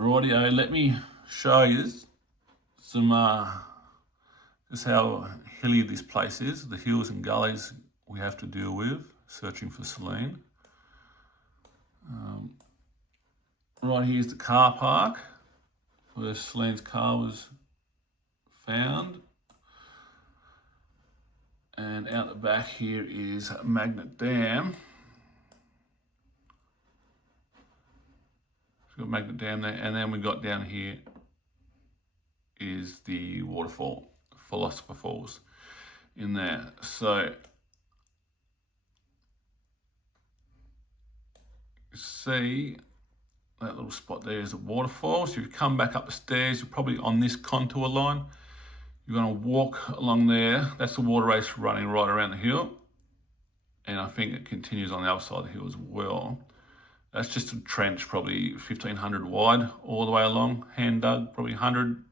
Rightio, let me show you some just how hilly this place is, the hills and gullies we have to deal with searching for Celine. Right here's the car park where Celine's car was found. And out the back here is Magnet Dam. Got Magnet Dam there, and then we got down here is the waterfall, Philosopher Falls in there. So you see that little spot there is a waterfall. So if you come back up the stairs, you're probably on this contour line. You're going to walk along there. That's the water race running right around the hill. And I think it continues on the other side of the hill as well. That's just a trench, probably 1,500 wide, all the way along, hand dug, probably 100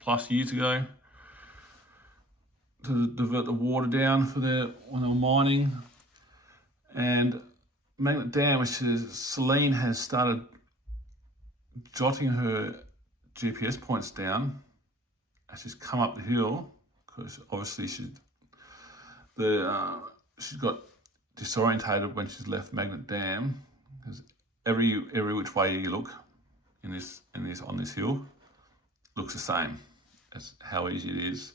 plus years ago, to divert the water down for when they were mining. And Magnet Dam, which is Celine has started jotting her GPS points down as she's come up the hill, because obviously she's got disorientated when she's left Magnet Dam. Because every which way you look on this hill looks the same. That's how easy it is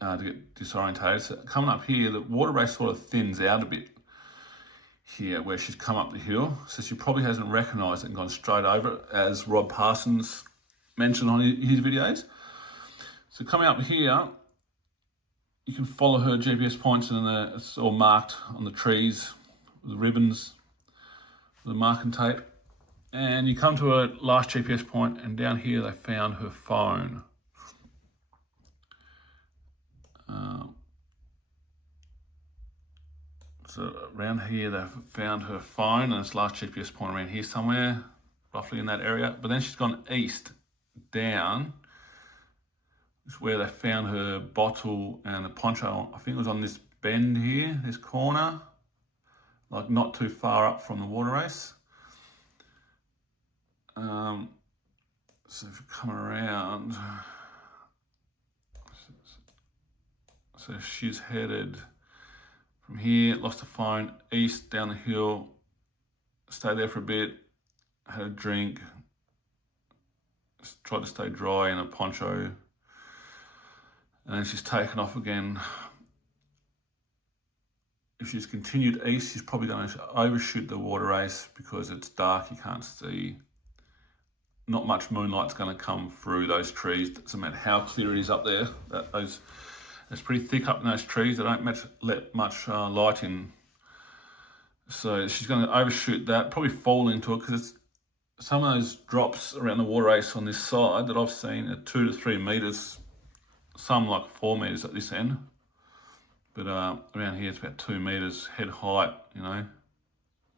to get disorientated. So coming up here, the water race sort of thins out a bit here where she's come up the hill. So she probably hasn't recognised it and gone straight over it, as Rob Parsons mentioned on his videos. So coming up here, you can follow her GPS points, and it's all marked on the trees with the ribbons, the marking tape. And you come to a last GPS point, and down here they found her phone. So around here they found her phone, and it's last GPS point around here somewhere, roughly in that area. But then she's gone east down. It's where they found her bottle and a poncho. I think it was on this bend here, this corner, like not too far up from the water race. So if you come around, so she's headed from here, lost the phone, east down the hill, stayed there for a bit, had a drink, tried to stay dry in a poncho, and then she's taken off again. If she's continued east, she's probably going to overshoot the water race because it's dark, you can't see. Not much moonlight's going to come through those trees. Doesn't matter how clear it is up there. It's pretty thick up in those trees. They don't let much light in. So she's going to overshoot that, probably fall into it, because some of those drops around the water race on this side that I've seen are 2 to 3 meters, some like 4 meters at this end. But around here it's about 2 meters head height,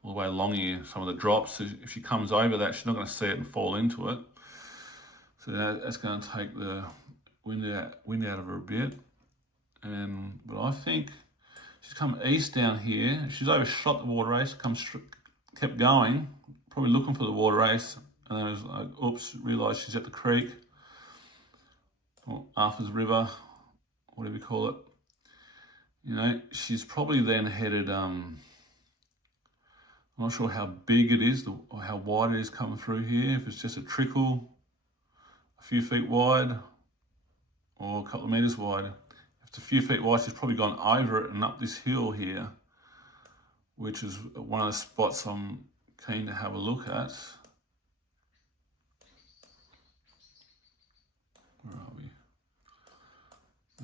all the way along here, some of the drops. If she comes over that, she's not going to see it and fall into it. So that's going to take the wind out of her a bit. But I think she's come east down here. She's overshot the water race, kept going, probably looking for the water race. And then it was like, oops, realised she's at the creek, or Arthur's River, whatever you call it. She's probably then headed, I'm not sure how big it is or how wide it is coming through here. If it's just a trickle, a few feet wide, or a couple of meters wide. If it's a few feet wide, she's probably gone over it and up this hill here, which is one of the spots I'm keen to have a look at. Where are we?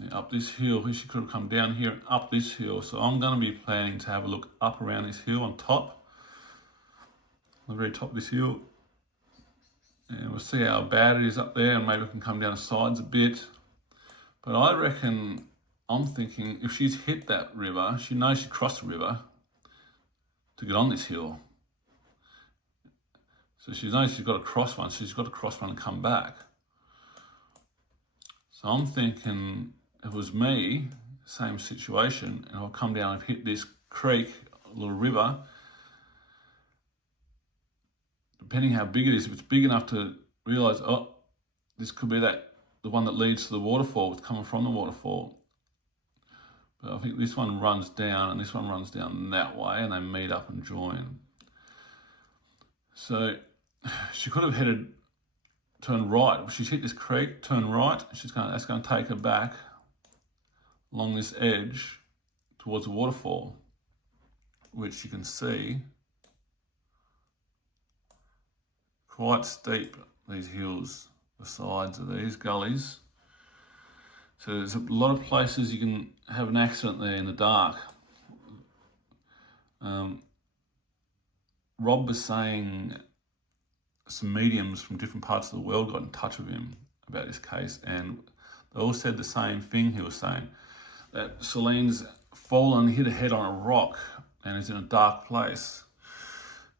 Yeah, up this hill. She could have come down here and up this hill. So I'm going to be planning to have a look up around this hill on top. On the very top of this hill. And we'll see how bad it is up there, and maybe we can come down the sides a bit. But I'm thinking if she's hit that river, she knows she crossed the river to get on this hill. So she knows she's got to cross one, so she's got to cross one and come back. So I'm thinking if it was me, same situation, and I'll come down and hit this creek, a little river, depending how big it is, if it's big enough to realise, oh, this could be the one that leads to the waterfall, it's coming from the waterfall. But I think this one runs down and this one runs down that way and they meet up and join. So she could have turned right. She's hit this creek, turn right, that's going to take her back along this edge towards the waterfall, which you can see quite steep, these hills, the sides of these gullies. So there's a lot of places you can have an accident there in the dark. Rob was saying some mediums from different parts of the world got in touch with him about this case, and they all said the same thing. He was saying that Celine's fallen, hit her head on a rock, and is in a dark place.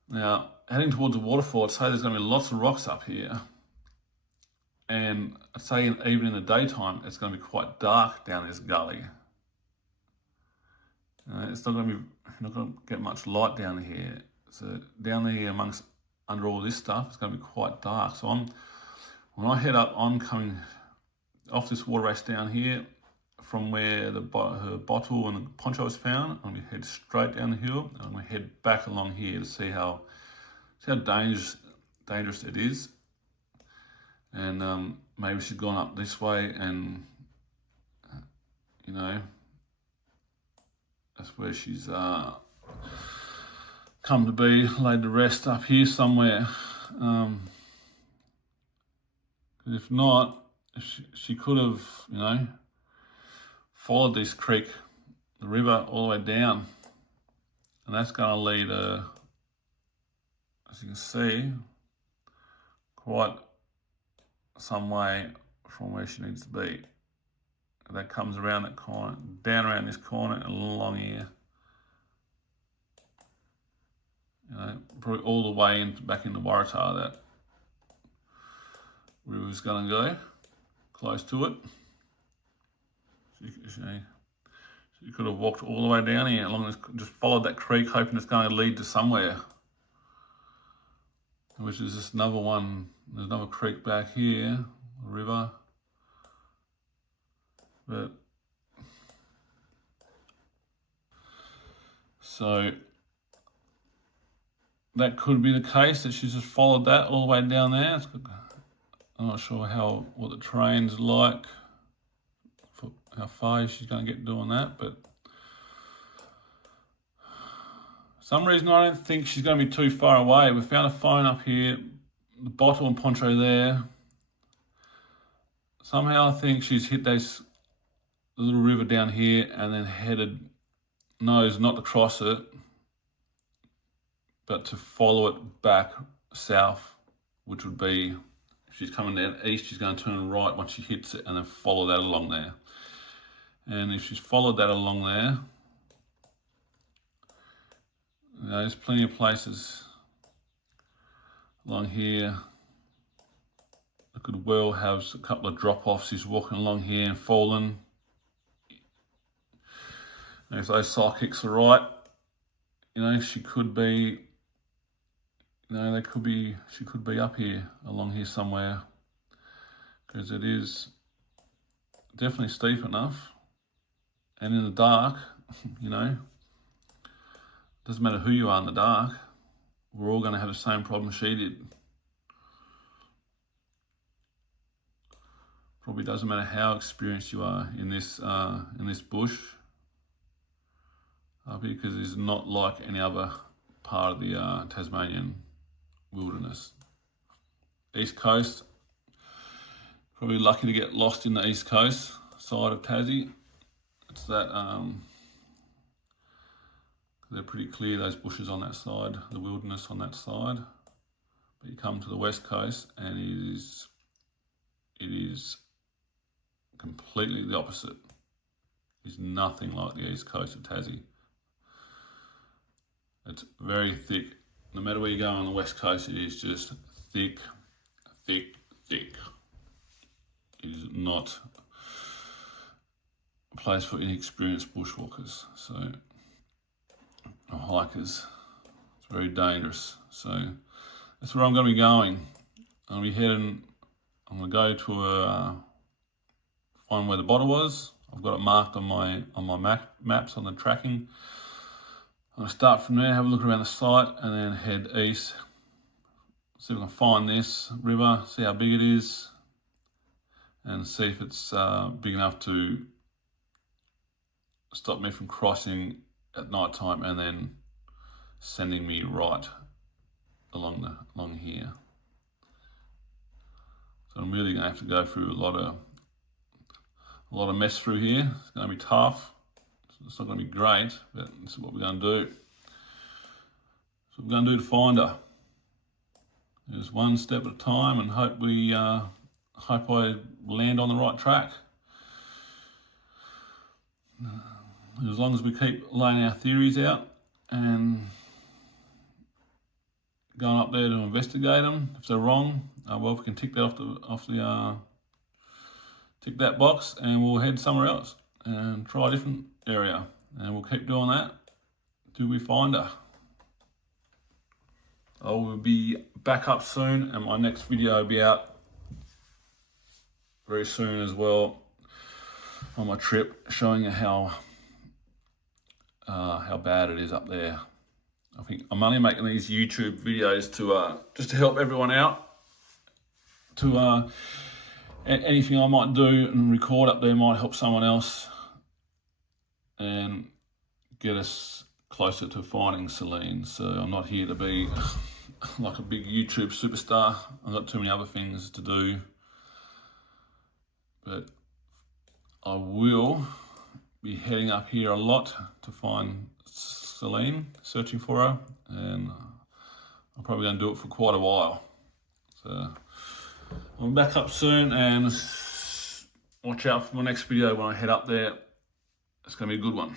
Now, heading towards the waterfall, I'd say there's going to be lots of rocks up here, and I'd say even in the daytime, it's going to be quite dark down this gully. It's not going to get much light down here. So down here under all this stuff, it's going to be quite dark. So when I head up, I'm coming off this water race down here from where her bottle and the poncho was found. I'm going to head straight down the hill and I'm going to head back along here to see how dangerous it is. And maybe she's gone up this way and, that's where she's come to be laid to rest up here somewhere. If not, she could have, followed this creek, the river, all the way down. And that's going to lead her, as you can see, quite some way from where she needs to be. And that comes around that corner, down around this corner and along here. Probably all the way back into Waratah that river's going to go, close to it. She could have walked all the way down here, just followed that creek, hoping it's going to lead to somewhere. Which is just another one. There's another creek back here, a river. But so that could be the case, that she's just followed that all the way down there. I'm not sure what the terrain's like, for how far she's going to get doing that, but for some reason I don't think she's going to be too far away. We found a phone up here, the bottle and poncho there. Somehow I think she's hit this little river down here and then headed nose, not to cross it, but to follow it back south, which would be, if she's coming down east, she's going to turn right once she hits it and then follow that along there. And if she's followed that along there, there's plenty of places along here. I could well have a couple of drop-offs. She's walking along here and fallen. And if those sidekicks are right, she could be, she could be up here, along here somewhere, because it is definitely steep enough. And in the dark, doesn't matter who you are in the dark, we're all going to have the same problem she did. Probably doesn't matter how experienced you are in this bush, because it's not like any other part of the Tasmanian wilderness. East Coast, probably lucky to get lost in the East Coast side of Tassie. It's that, they're pretty clear, those bushes on that side, the wilderness on that side. But you come to the West Coast and it is completely the opposite. It's nothing like the East Coast of Tassie. It's very thick. No matter where you go on the West Coast, it is just thick, thick, thick. It is not a place for inexperienced bushwalkers, or hikers. It's very dangerous. So That's where I'm going to be going. I'm going to go to find where the bottle was. I've got it marked on my maps on the tracking. I'm going to start from there, have a look around the site, and then head east. See if I can find this river, see how big it is, and see if it's big enough to stop me from crossing at night time and then sending me right along here. So I'm really going to have to go through a lot of mess through here. It's going to be tough. It's not going to be great, but this is what we're going to do. So we're going to do to find her. Just one step at a time, and hope I land on the right track. As long as we keep laying our theories out and going up there to investigate them, if they're wrong, well, we can tick that tick that box, and we'll head somewhere else and try a different area, and we'll keep doing that till we find her. I will be back up soon, and my next video will be out very soon as well on my trip, showing you how bad it is up there. I think I'm only making these YouTube videos to just to help everyone out. To anything I might do and record up there might help someone else and get us closer to finding Celine. So I'm not here to be like a big YouTube superstar. I've got too many other things to do. But I will be heading up here a lot to find Celine, searching for her, and I'm probably going to do it for quite a while. So I'm back up soon, and watch out for my next video when I head up there. It's going to be a good one.